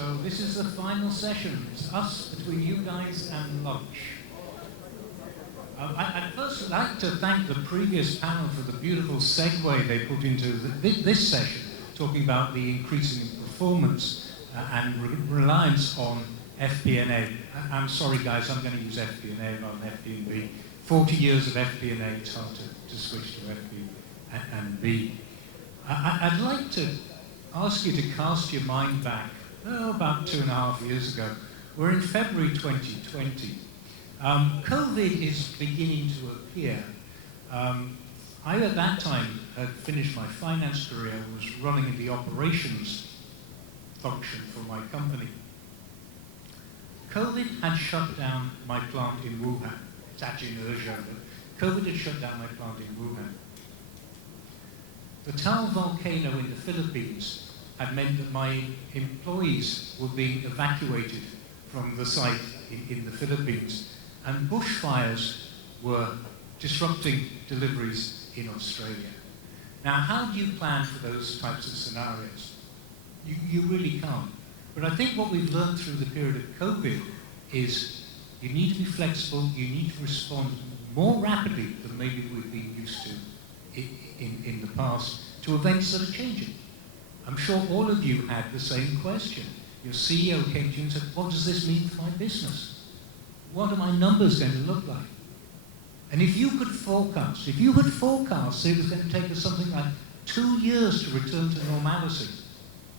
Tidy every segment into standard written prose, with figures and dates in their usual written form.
So this is the final session. It's us between you guys and lunch. I'd first like to thank the previous panel for the beautiful segue they put into this session, talking about the increasing performance and reliance on FP&A. I'm sorry guys, I'm going to use FP&A rather than FP&B. 40 years of FP&A, it's hard to switch to FP&B. I'd like to ask you to cast your mind back, about 2.5 years ago. We're in February 2020. COVID is beginning to appear. I, at that time, had finished my finance career, was running in the operations function for my company. COVID had shut down my plant in Wuhan. It's actually in Zhejiang, but COVID had shut down my plant in Wuhan. The Taal volcano in the Philippines had meant that my employees were being evacuated from the site in the Philippines, and bushfires were disrupting deliveries in Australia. Now, how do you plan for those types of scenarios? You really can't. But I think what we've learned through the period of COVID is you need to be flexible, you need to respond more rapidly than maybe we've been used to in the past to events that are changing. I'm sure all of you had the same question. Your CEO came to you and said, what does this mean for my business? What are my numbers going to look like? And if you could forecast, that it was going to take us something like 2 years to return to normality,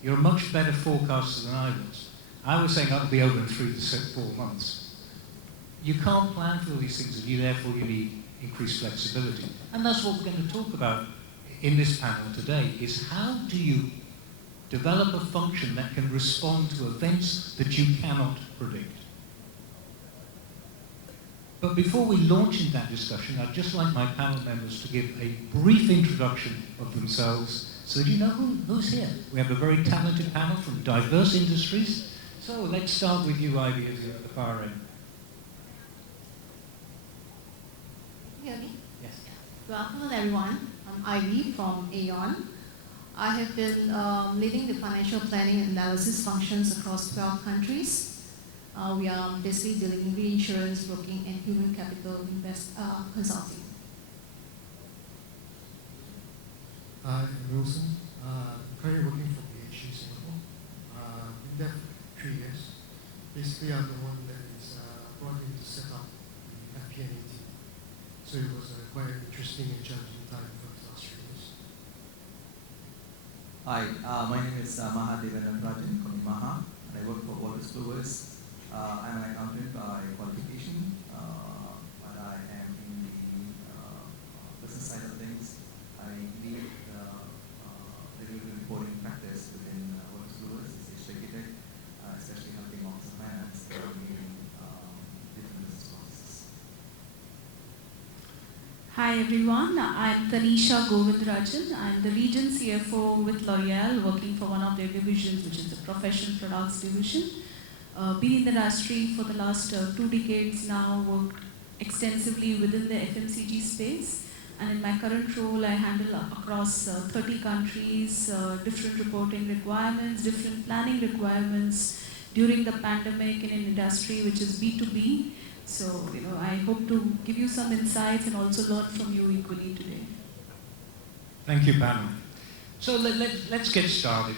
you're a much better forecaster than I was. I was saying that'll be over in 3 to 4 months. You can't plan for all these things, and therefore you need increased flexibility. And that's what we're going to talk about in this panel today, is how do you develop a function that can respond to events that you cannot predict. But before we launch into that discussion, I'd just like my panel members to give a brief introduction of themselves so that you know who's here. We have a very talented panel from diverse industries. So let's start with you, Ivy, at the far end. Hear me? Yes. Good afternoon, everyone. I'm Ivy from Yeoh. I have been leading the financial planning and analysis functions across 12 countries. We are basically dealing in reinsurance, broking, and human capital consulting. I'm Wilson. I'm currently working for PHC Singapore. Been there for 3 years. Basically, I'm the one that is brought in to set up the FP&A team. So it was a quite interesting and challenging time for the last 3 years. Hi, my name is Mahadevan Natarajan from Maha, and I work for WOLTERS KLUWER. I'm an accountant by qualification, but I am in the business side of things. I lead the regulatory reporting practice within WOLTERS KLUWER, it's Tagetik, especially helping office of finance in different business processes. Hi everyone, I'm Tanisha Govindarajan. I'm the region CFO with L'Oreal, working for one of their divisions, which is the professional products division. Been in the industry for the last 2 decades now, worked extensively within the FMCG space, and in my current role I handle across 30 countries, different reporting requirements, different planning requirements during the pandemic in an industry which is B2B. So, I hope to give you some insights and also learn from you equally today. Thank you, panel. So let's get started.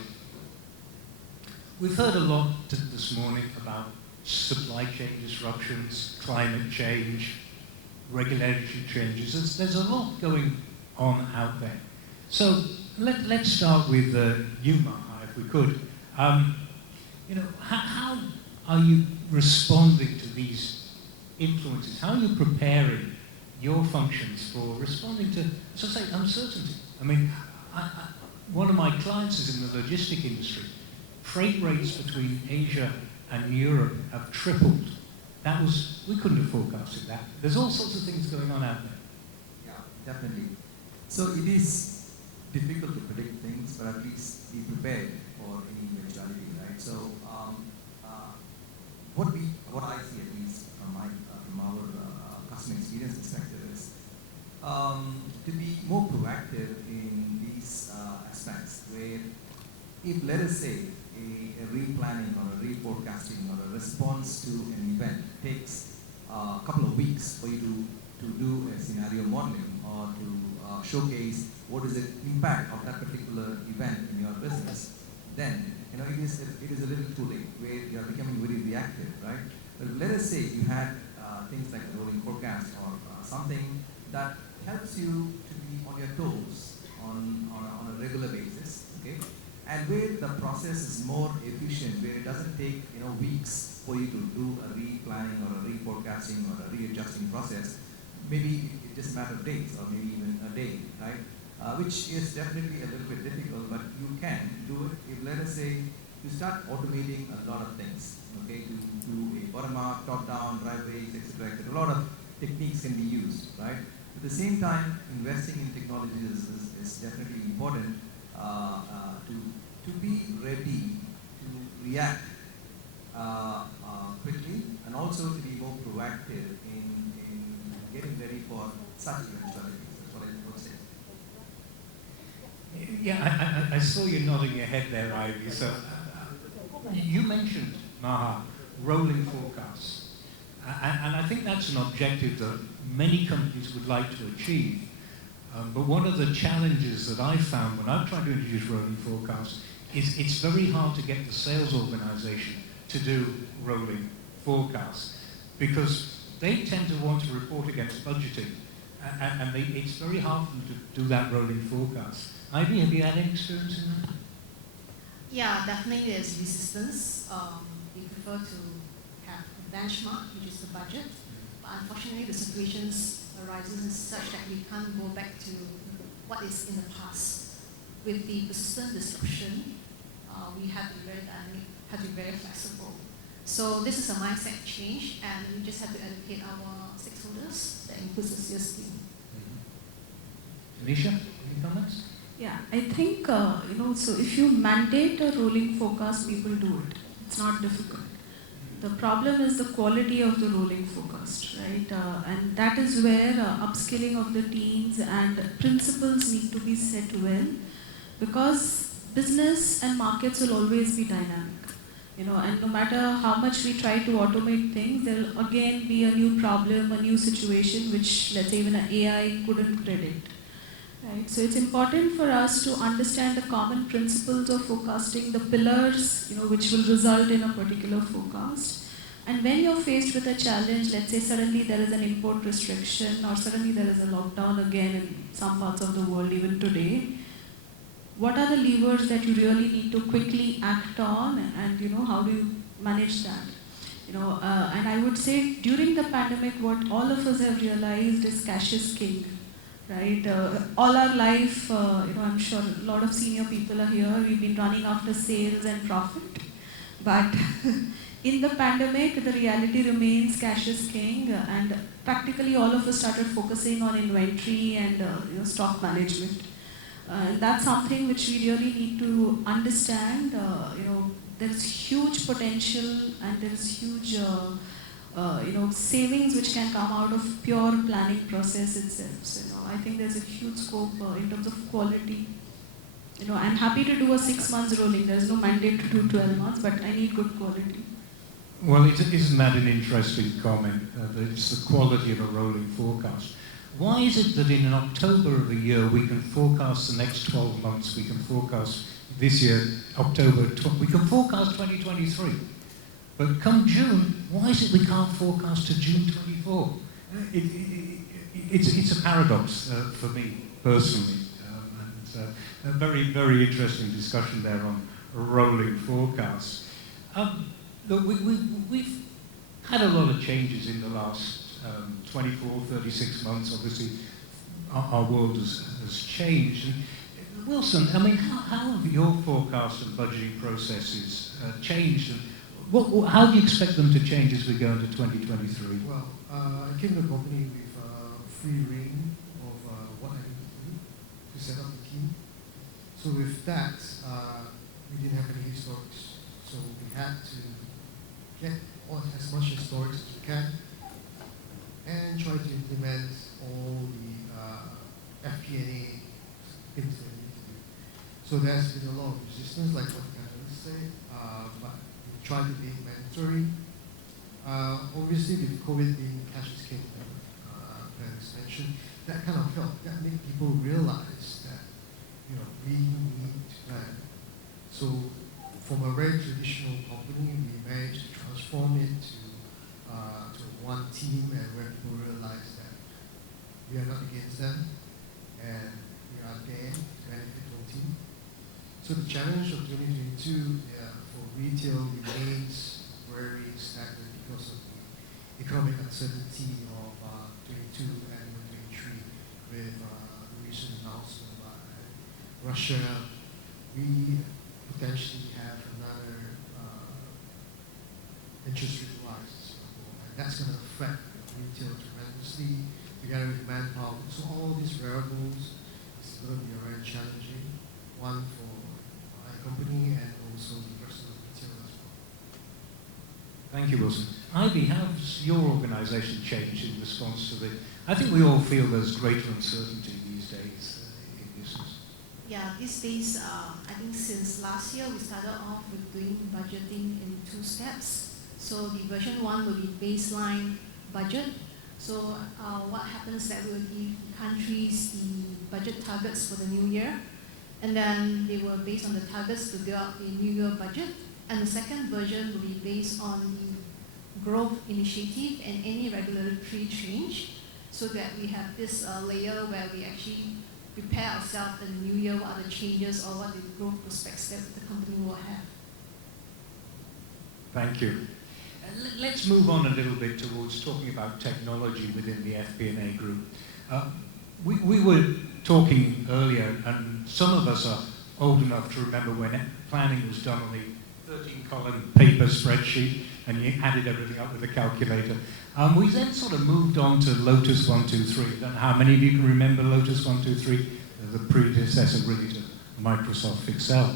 We've heard a lot this morning about supply chain disruptions, climate change, regulatory changes. There's a lot going on out there. So let's start with you, Maha, if we could. How are you responding to these influences? How are you preparing your functions for responding to, so say, uncertainty? I mean, one of my clients is in the logistic industry. Freight rates between Asia and Europe have tripled. We couldn't have forecasted that. There's all sorts of things going on out there. Yeah, definitely. So it is difficult to predict things, but at least be prepared for any eventuality, right? So what I see, at least from our customer experience perspective, is to be more proactive in these aspects, where if, let us say, a replanning or a reforecasting or a response to an event takes a couple of weeks for you to do a scenario modeling or to showcase what is the impact of that particular event in your business, then it is a little too late, where you are becoming very reactive, right? But let us say you had things like a rolling forecast or something that helps you to be on your toes on a regular basis, okay? And where the process is more efficient, where it doesn't take weeks for you to do a replanning or a reforecasting or a readjusting process. Maybe it's just a matter of days or maybe even a day, right? Which is definitely a little bit difficult, but you can do it if, let us say, you start automating a lot of things, okay? To do a bottom-up, top-down, driveways, etc., etc. A lot of techniques can be used, right? At the same time, investing in technology is definitely important to be ready to react quickly and also to be more proactive in getting ready for such eventualities. That's what I would say. Yeah, I saw you nodding your head there, Ivy. So you mentioned, Maha, rolling forecasts. And I think that's an objective that many companies would like to achieve. But one of the challenges that I found when I've tried to introduce rolling forecasts is it's very hard to get the sales organization to do rolling forecasts because they tend to want to report against budgeting. And it's very hard for them to do that rolling forecast. Ivy, have you had any experience in that? Yeah, definitely there's resistance. We prefer to have a benchmark, which is the budget. But unfortunately, the situations arises is such that we can't go back to what is in the past. With the persistent disruption, we have to be very dynamic, have to be very flexible. So this is a mindset change, and we just have to educate our stakeholders. That includes the sales team. Tanisha, any comments? Yeah, I think, so if you mandate a rolling forecast, people do it. It's not difficult. The problem is the quality of the rolling forecast, right? And that is where upskilling of the teams and principles need to be set well, because business and markets will always be dynamic. And no matter how much we try to automate things, there will again be a new problem, a new situation, which let's say even an AI couldn't predict. Right? So it's important for us to understand the common principles of forecasting, the pillars, which will result in a particular forecast. And when you're faced with a challenge, let's say suddenly there is an import restriction or suddenly there is a lockdown again in some parts of the world, even today, what are the levers that you really need to quickly act on, and how do you manage that? And I would say during the pandemic, what all of us have realized is cash is king. Right, all our life, I'm sure a lot of senior people are here. We've been running after sales and profit, but in the pandemic, the reality remains cash is king, and practically all of us started focusing on inventory and stock management. And that's something which we really need to understand. There's huge potential and there's huge savings which can come out of pure planning process itself. So, I think there's a huge scope in terms of quality. I'm happy to do a 6 months rolling. There's no mandate to do 12 months, but I need good quality. Well, isn't that an interesting comment? It's the quality of a rolling forecast. Why is it that in October of a year we can forecast the next 12 months, we can forecast this year, we can forecast 2023? But come June, why is it we can't forecast to June 24? It's a paradox for me personally. And a very, very interesting discussion there on rolling forecasts. Look, we've had a lot of changes in the last 24, 36 months. Obviously, our world has changed. And Wilson, I mean, how have your forecast and budgeting processes changed? And how do you expect them to change as we go into 2023? Well, I came to the company with free reign of what I need to do to set up the team. So with that, we didn't have any historics. So we had to get as much historics as we can and try to implement all the FP&A things that we need to do. So there's been a lot of resistance, like what the analysts say. try to be mandatory. Obviously, with COVID being cash is king, as mentioned, that kind of helped. That made people realize that we need to plan. So, from a very traditional company, we managed to transform it to one team, and where people realize that we are not against them, and we are there to benefit the team. So the challenge of 2022 for retail remains very stagnant because of the economic uncertainty of 22 and 23 with the recent announcement by Russia. We potentially have another interest rate rise, and that's going to affect retail tremendously together with manpower. So all these variables is going to be very challenging, one for my company and also the rest of the retail as well. Thank you, Wilson. Ivy, how has your organisation changed in response to the... I think we all feel there's greater uncertainty these days in business. Yeah, these days, I think since last year, we started off with doing budgeting in 2 steps. So the version 1 will be baseline budget. So what happens that we'll give countries the budget targets for the new year, and then they will based on the targets to build up a new year budget. And the second version will be based on the growth initiative and any regulatory change, so that we have this layer where we actually prepare ourselves in the new year, what are the changes or what the growth prospects that the company will have. Thank you. Let's move on a little bit towards talking about technology within the FP&A group. We were talking earlier, and some of us are old enough to remember when planning was done on the 13-column paper spreadsheet, and you added everything up with a calculator. We then sort of moved on to Lotus 123. I don't know how many of you can remember Lotus 123, the predecessor really to Microsoft Excel.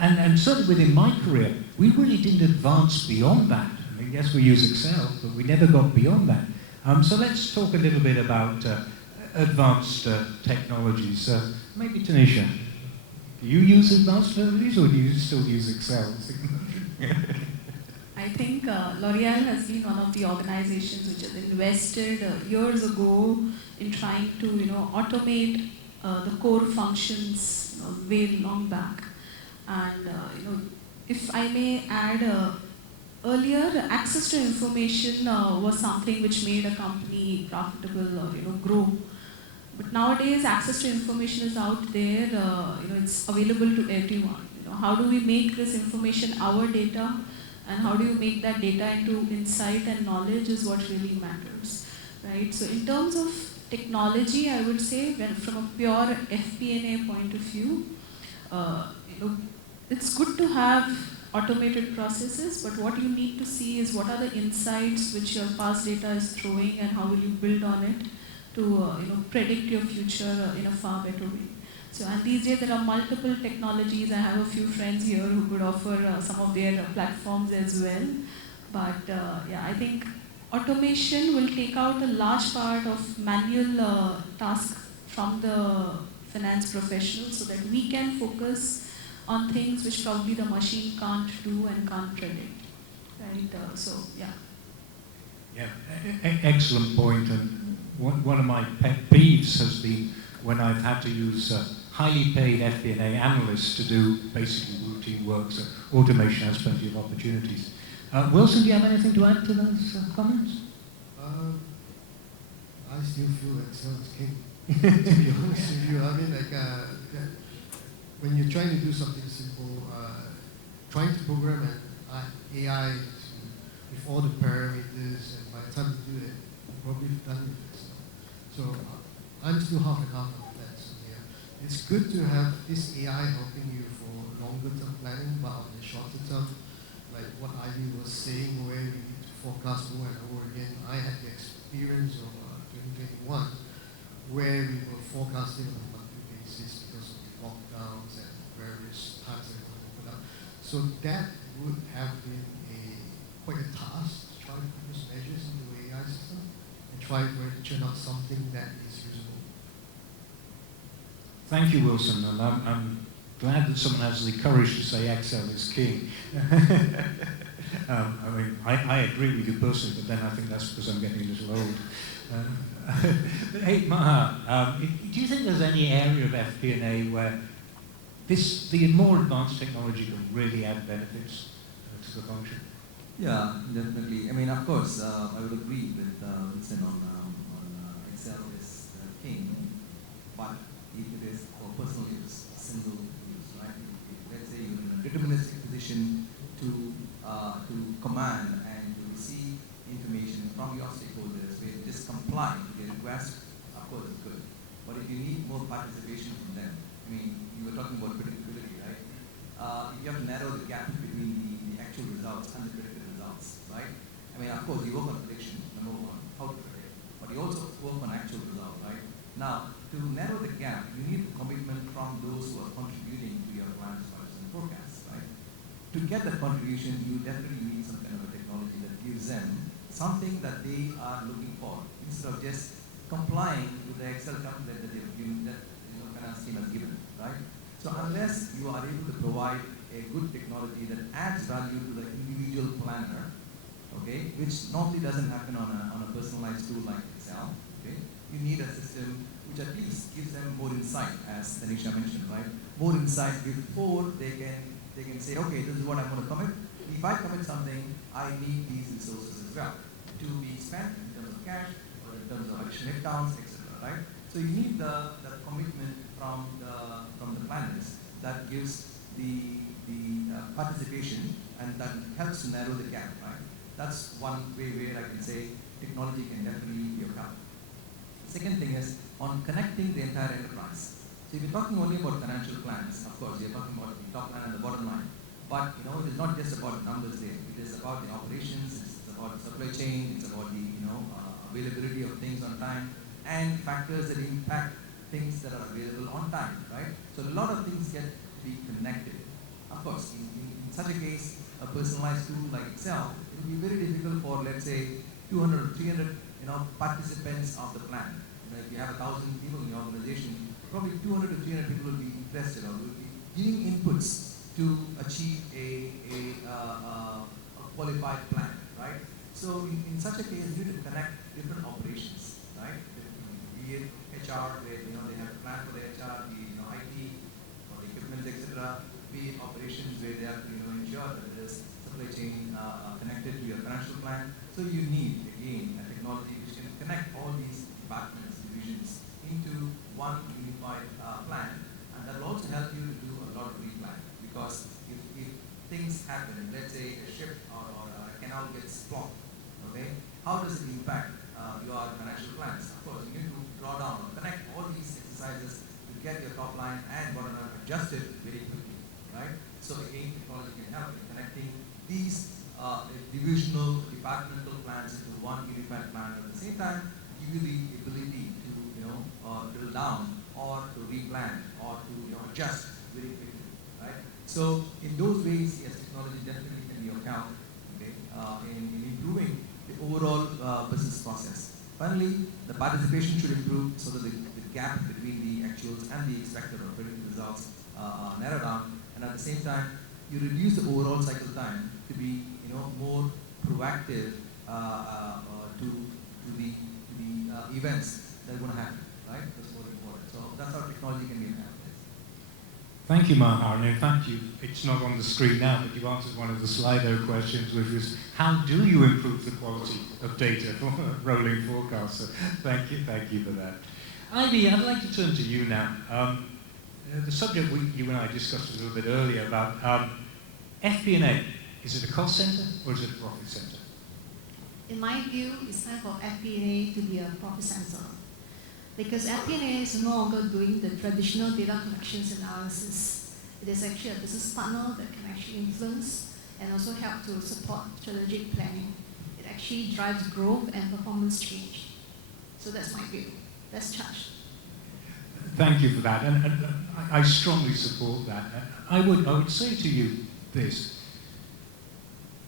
And certainly within my career, we really didn't advance beyond that. I mean, yes, we use Excel, but we never got beyond that. So let's talk a little bit about advanced technologies. Maybe Tanisha, do you use advanced technologies or do you still use Excel? I think L'Oreal has been one of the organizations which has invested years ago in trying to automate the core functions way long back. And if I may add, earlier access to information was something which made a company profitable or grow. But nowadays access to information is out there. It's available to everyone. How do we make this information our data? And how do you make that data into insight and knowledge is what really matters, right? So in terms of technology, I would say from a pure FP&A point of view, it's good to have automated processes, but what you need to see is what are the insights which your past data is throwing and how will you build on it to predict your future in a far better way. So, and these days there are multiple technologies. I have a few friends here who could offer some of their platforms as well. But yeah, I think automation will take out a large part of manual task from the finance professionals so that we can focus on things which probably the machine can't do and can't predict. Right? So, yeah. Yeah, excellent point. And one of my pet peeves has been when I've had to use highly paid FP&A analysts to do basically routine work, so automation has plenty of opportunities. Wilson, do you have anything to add to those comments? I still feel that sounds king, to be honest with you. I mean, when you're trying to do something simple, trying to program an AI with all the parameters, and by the time you do it, you're probably done with it. So I'm still half and half on that. So yeah, it's good to have this AI helping you for longer term planning, but on the shorter term, like what Ivy was saying, where we need to forecast over and over again. I had the experience of 2021, where we were forecasting on a monthly basis because of the lockdowns and various times that we were open up. So that would have been quite a task to try to put those measures into the AI system and try to churn out something that is usable. Thank you, Wilson. And I'm glad that someone has the courage to say Excel is king. I mean, I agree with you personally, but then I think that's because I'm getting a little old. Hey, Maha, do you think there's any area of FP&A where the more advanced technology can really add benefits to the function? Yeah, definitely. I mean, of course, I would agree with Vincent on Excel is king, but if it is for personal use, single use, right? Let's say you're in a deterministic position to command and to receive information from your stakeholders, where you just comply to their request, of course it's good. But if you need more participation from them, I mean, you were talking about predictability, right? You have to narrow the gap between the actual results and the predicted results, right? I mean, of course, you work on prediction, number one, how to predict, but you also work on actual result, right? Now, to narrow the gap, you need commitment from those who are contributing to your plan's budgets and forecasts, right? To get that contribution, you definitely need some kind of a technology that gives them something that they are looking for, instead of just complying with the Excel template that they've given, that finance team has given, right? So unless you are able to provide a good technology that adds value to the individual planner, okay, which normally doesn't happen on a personalized tool like Excel, okay, you need a system which at least gives them more insight, as Tanisha mentioned, right? More insight before they can say, okay, this is what I'm going to commit. If I commit something, I need these resources as well to be spent in terms of cash or in terms of additional headcounts, etc. Right? So you need the commitment from the planners that gives the participation and that helps to narrow the gap. Right? That's one way where I can say technology can definitely be of help. Second thing is on connecting the entire enterprise. So if you're talking only about financial plans, of course, you're talking about the top line and the bottom line. But it is not just about numbers there. It is about the operations, it's about supply chain, it's about the availability of things on time, and factors that impact things that are available on time, right? So a lot of things get to be connected. Of course, in such a case, a personalized tool like Excel, it will be very difficult for, let's say, 200 or 300 participants of the plan. If you have 1,000 people in your organization, probably 200 to 300 people will be interested or will be giving inputs to achieve a qualified plan, right? So in such a case, you need to connect different operations, right? Be it HR, where they have to plan for the HR, be IT or the equipment, etc. Be it operations, where they have to ensure that there is supply chain connected to your financial plan. So you need again a technology which can connect all these departments, divisions into one unified plan, and that will also help you to do a lot of replanning. Because if things happen, let's say a ship or a canal gets blocked, okay, how does it impact your financial plans? Of course, you need to draw down or connect all these exercises to get your top line and bottom line adjusted very quickly, right? So again, technology can help in connecting these divisional, departmental plans into one unified plan. At the same time, give you the ability to drill down or to replan or to adjust very quickly, right? So in those ways, yes, technology definitely can be of help, okay, in improving the overall business process. Finally, the participation should improve so that the gap between the actuals and the expected or predicted results narrow down, and at the same time, you reduce the overall cycle time to be more proactive to the events that are going to happen, right? That's more important. So that's how technology can be of help. Thank you, Maha. And in fact, it's not on the screen now, but you answered one of the Slido questions, which was, how do you improve the quality of data for rolling forecasts? So thank you for that. Ivy, I'd like to turn to you now. The subject you and I discussed a little bit earlier about FP&A. Is it a cost center or is it a profit center? In my view, it's time for FP&A to be a profit center. Because FP&A is no longer doing the traditional data collections analysis. It is actually a business partner that can actually influence and also help to support strategic planning. It actually drives growth and performance change. So that's my view. Let's charge. Thank you for that, and I strongly support that. I would say to you this: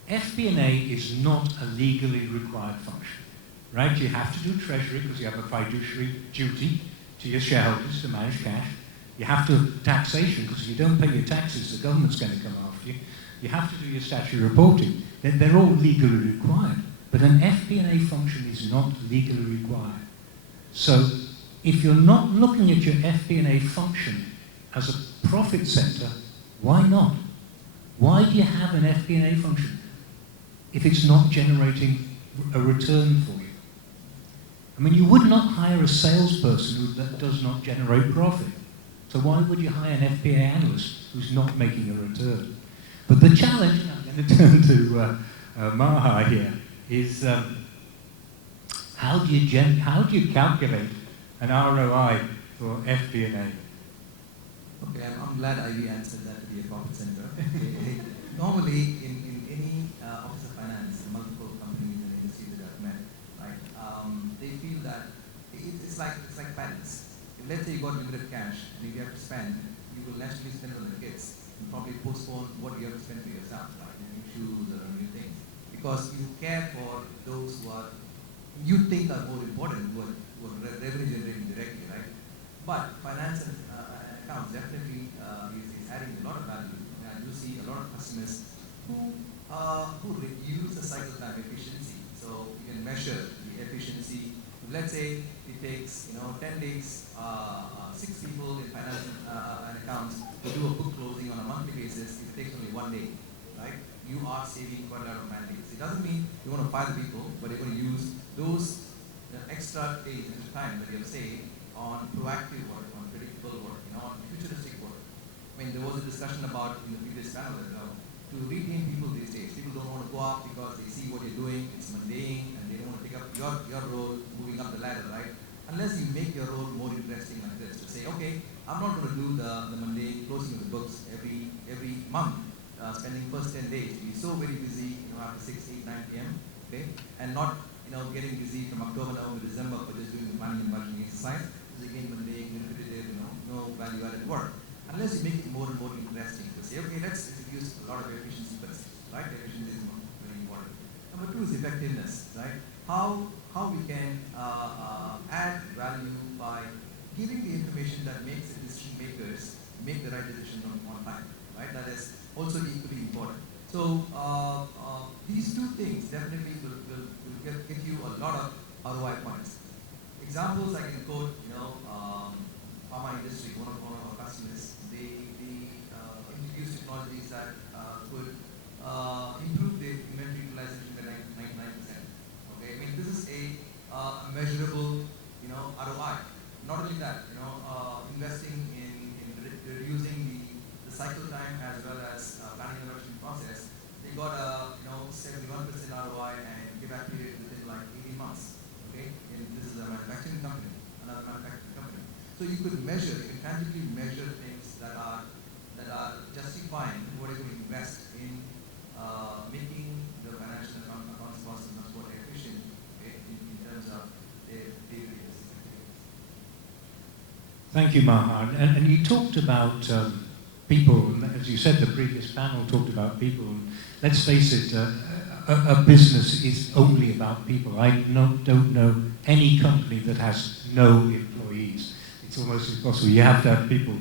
FP&A is not a legally required function, right? You have to do treasury because you have a fiduciary duty to your shareholders to manage cash, You have to taxation, because if you don't pay your taxes, the government's going to come after you. You have to do your statutory reporting. They're all legally required. But an FP&A function is not legally required. So if you're not looking at your FP&A function as a profit center, why not? Why do you have an FP&A function if it's not generating a return for you? I mean, you would not hire a salesperson that does not generate profit. So why would you hire an FP&A analyst who's not making a return? But the challenge, and I'm going to turn to Maha here, is how do you calculate an ROI for FP&A? Okay, I'm glad Ivy answered that to be a profit center. Normally, in any office of finance, multiple companies and industries that I've met, right, they feel that it's like balance. If let's say you got limited cash and if you have to spend, you will naturally spend on the kids and probably postpone what you have to spend for yourself, like new shoes or new things, because you care for those who are you think are more important, who are revenue generating directly, right? But finance and accounts definitely is adding a lot of value. And you see a lot of customers who reduce the cycle time efficiency. So you can measure the efficiency. Let's say it takes 10 days, 6 people in finance and accounts to do a book closing on a monthly basis. It takes only 1 day, right? You are saving quite a lot of man days. It doesn't mean you want to fire the people, but you're going to use those extra days and time that you have saved on proactive work, on predictable work, on futuristic work. I mean, there was a discussion about in the previous panel as well, to retain people these days. People don't want to go up because they see what you're doing, it's mundane, and they don't want to pick up your role moving up the ladder, right? Unless you make your role more interesting like this, to say, okay, I'm not going to do the mundane closing of the books every month, spending first 10 days, be so very busy, after 6, 8, 9 p.m., okay, and not getting busy from October, November, December for just doing the planning and budgeting exercise. It's again mundane, repetitive, no value-added work. Unless you make it more and more interesting to say, okay, let's introduce a lot of efficiency first, right? Efficiency is very important. Number 2 is effectiveness, right? How we can add value by giving the information that makes the decision makers make the right decision on time, right? That is also equally important. So these 2 things definitely will get you a lot of ROI points. Examples I can quote, pharma industry, one of our customers, they introduced technologies that could improve their inventory utilization by 99%. Okay, I mean this is a measurable, ROI. Not only that, investing in reducing the cycle time as well as planning and production process. They got a 71% ROI and payback period within like 18 months. Okay, and this is a manufacturing company, another manufacturing company. So you could measure, you can tangibly measure things that are justifying what you're going to invest in making the financial accounts process much more efficient, okay, in terms of their daily activities. Thank you, Maha. And you talked about people, and as you said, the previous panel talked about people. Let's face it, a business is only about people. I don't know any company that has no employees. It's almost impossible. You have to have people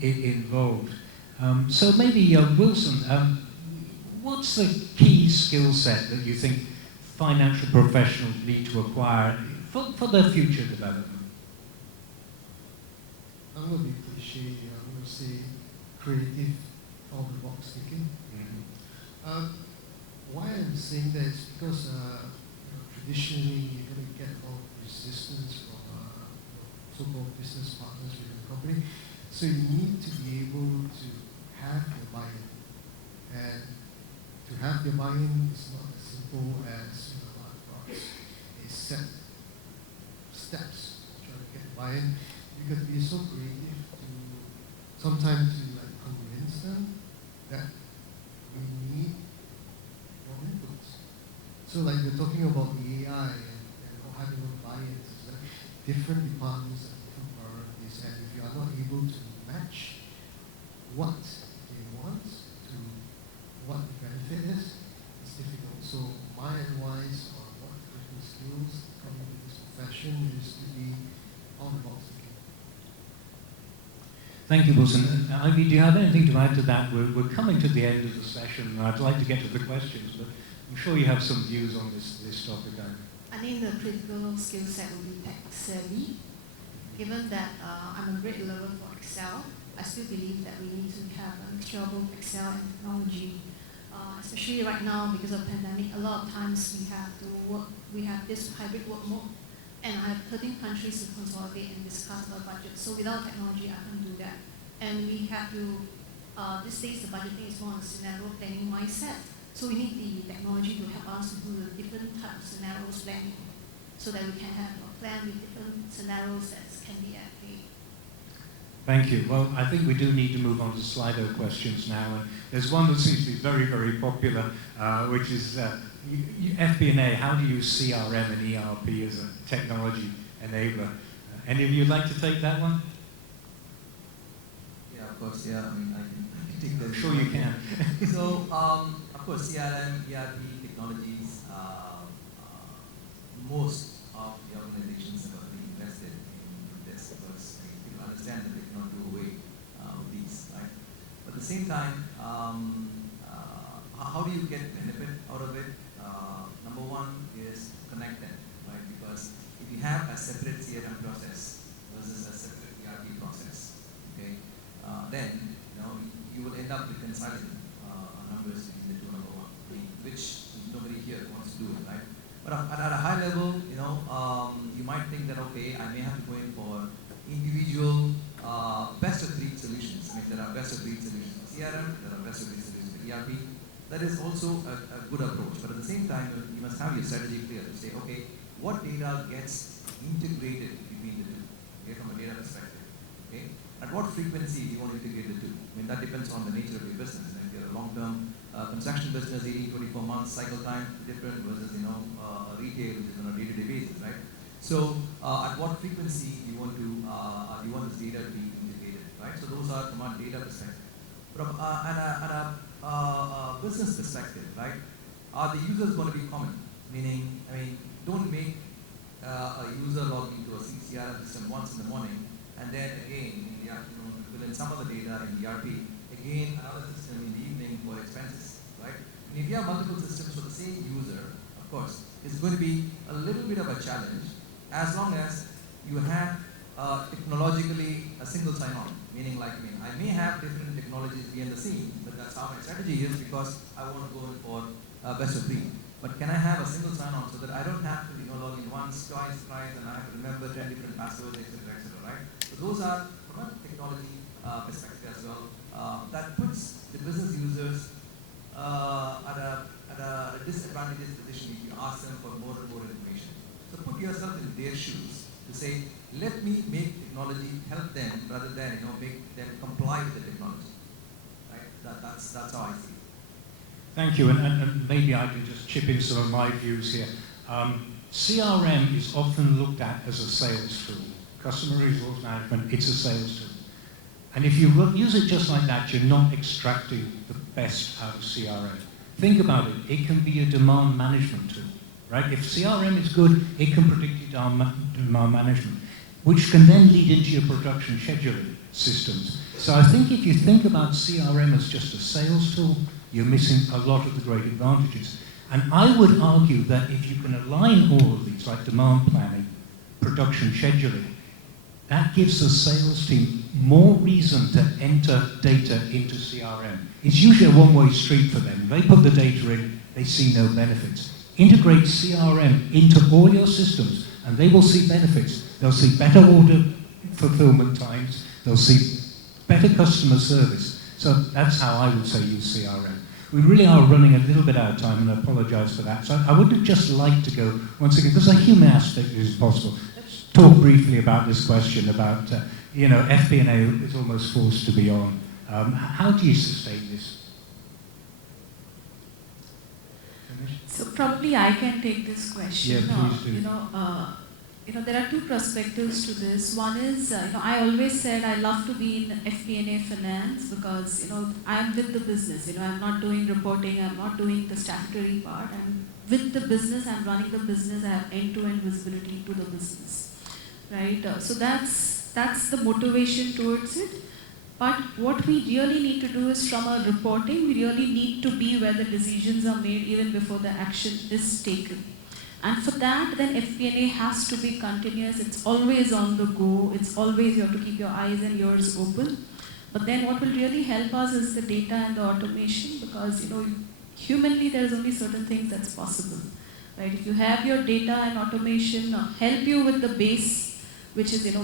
involved. So maybe Wilson, what's the key skill set that you think financial professionals need to acquire for their future development? I'm going to be cliche here. I'm going to say creative, out-of-the-box thinking. Why I'm saying that is because traditionally you're going to get a lot of resistance from so-called business partners within the company. So you need to be able to have your buy-in. And to have your buy-in is not as simple as a set steps to try to get buy-in. You got to be so creative to sometimes to convince them that we need more inputs. So like we're talking about the AI and having no buy-ins, is that different departments have different priorities, and if you are not able to match what they want to what the benefit is, it's difficult. So my advice on what critical skills coming into this profession is to be on the box thinking. Thank you, Wilson. Ivy, do you have anything to add to that? We're coming to the end of the session, and I'd like to get to the questions, but I'm sure you have some views on this topic. I think the critical skill set will be tech savvy. Given that I'm a great lover for Excel, I still believe that we need to have a mixture of both Excel and technology. Especially right now, because of pandemic, a lot of times we have this hybrid work mode, and I have 13 countries to consolidate and discuss our budget. So without technology, I can't do that. And we have to, these days the budgeting is more on a scenario planning mindset. So we need the technology to help us to do the different types of scenarios planning, so that we can have a plan with different scenarios that can be active. Thank you. Well, I think we do need to move on to Slido questions now. And there's one that seems to be very, very popular, which is FP&A. How do you use CRM and ERP as a technology enabler? Any of you like to take that one? Yeah, of course. Yeah, I mean, I can take that. I'm sure you can. So, of course, CRM, ERP technologies, most of the organizations have already invested in this because people understand that they cannot do away with these, right? But at the same time, how do you get benefit out of it? Number one is connect them, right? Because if you have a separate CRM process versus a separate ERP process, okay, then you will end up reconciling numbers between the two, number one, which nobody here wants to do, right? But at a high level, you might think that, okay, I may have to go in for individual best-of-breed solutions. I mean, there are best-of-breed solutions for CRM, there are best-of-breed solutions for ERP. That is also a good approach. But at the same time, you must have your strategy clear to say, okay, what data gets integrated between the two, okay, from a data perspective, okay? At what frequency do you want to integrate the two? I mean, that depends on the nature of your business. And if you're a long-term construction business, 18, 24 months cycle time, different versus, retail, which is on a day-to-day basis, right? So, at what frequency do you want this data to be integrated, right? So those are from a data perspective. From at a business perspective, right? Are the users going to be common? Meaning, don't make a user log into a CRM system once in the morning, and then again in the afternoon fill in some of the data in the ERP, again another system in the evening for expenses, right? And if you have multiple systems for the same user, of course, it's going to be a little bit of a challenge as long as you have technologically a single sign-on. Meaning I may have different technologies behind the scene, but that's how my strategy is because I want to go in for best of breed. But can I have a single sign-on so that I don't have to log in once, twice, thrice, and I have to remember 10 different passwords, etc., right? So those are from a technology perspective as well. That puts the business users at a disadvantageous position if you ask them for more and more information. So put yourself in their shoes to say, let me make technology help them rather than make them comply with the technology. Right? That's how I see it. Thank you, and maybe I can just chip in some of my views here. CRM is often looked at as a sales tool. Customer resource management, it's a sales tool. And if you use it just like that, you're not extracting the best out of CRM. Think about it, it can be a demand management tool, right? If CRM is good, it can predict your demand management, which can then lead into your production scheduling systems. So I think if you think about CRM as just a sales tool, you're missing a lot of the great advantages. And I would argue that if you can align all of these, like demand planning, production scheduling, that gives the sales team more reason to enter data into CRM. It's usually a one-way street for them. They put the data in, they see no benefits. Integrate CRM into all your systems, and they will see benefits. They'll see better order fulfillment times, they'll see better customer service. So that's how I would say use CRM. We really are running a little bit out of time, and I apologize for that. So I would just like to go, once again, there's a human aspect is possible. Let's talk briefly about this question about, FP&A is almost forced to be on. How do you sustain this? So probably I can take this question. Yeah, please do. There are two perspectives to this. One is, I always said I love to be in FP&A finance because, I'm with the business. I'm not doing reporting, I'm not doing the statutory part. I'm with the business, I'm running the business, I have end-to-end visibility to the business, right? So that's the motivation towards it. But what we really need to do is, from our reporting, we really need to be where the decisions are made even before the action is taken. And for that, then FP&A has to be continuous. It's always on the go. It's always, you have to keep your eyes and ears open. But then what will really help us is the data and the automation, because humanly there is only certain things that's possible. Right? If you have your data and automation help you with the base, which is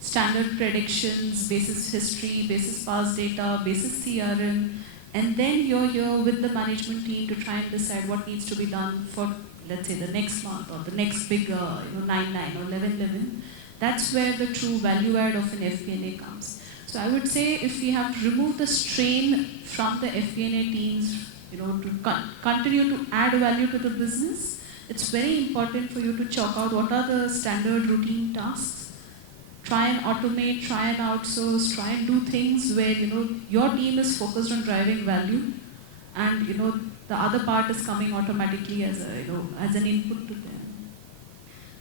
standard predictions, basis history, basis past data, basis CRM, and then you're here with the management team to try and decide what needs to be done for, let's say, the next month or the next big 9-9 or 11-11. That's where the true value add of an FP&A comes. So I would say, if we have to remove the strain from the FP&A teams, to continue to add value to the business, it's very important for you to chalk out what are the standard routine tasks. Try and automate, try and outsource, try and do things where your team is focused on driving value, and the other part is coming automatically as as an input to them.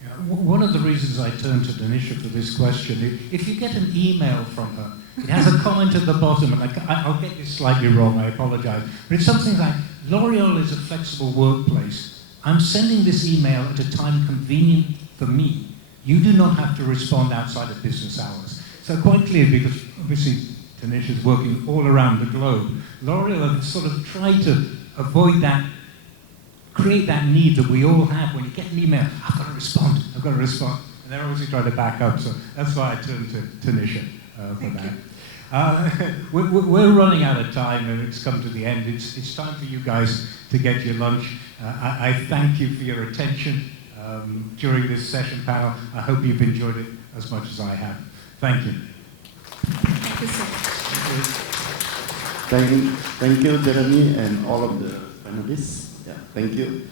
Yeah, one of the reasons I turned to Tanisha for this question, if you get an email from her, it has a comment at the bottom, and I'll get this slightly wrong, I apologize, but it's something like, L'Oreal is a flexible workplace. I'm sending this email at a time convenient for me. You do not have to respond outside of business hours. So quite clear, because obviously Tanisha is working all around the globe. L'Oreal have sort of tried to avoid that, create that need that we all have when you get an email, I've got to respond. And they're obviously trying to back up, so that's why I turned to Tanisha for that. We're running out of time, and it's come to the end. It's time for you guys to get your lunch. I thank you for your attention during this session panel. I hope you've enjoyed it as much as I have. Thank you. Thank you so much. Thank you, Jeremy, and all of the panelists. Yeah, thank you.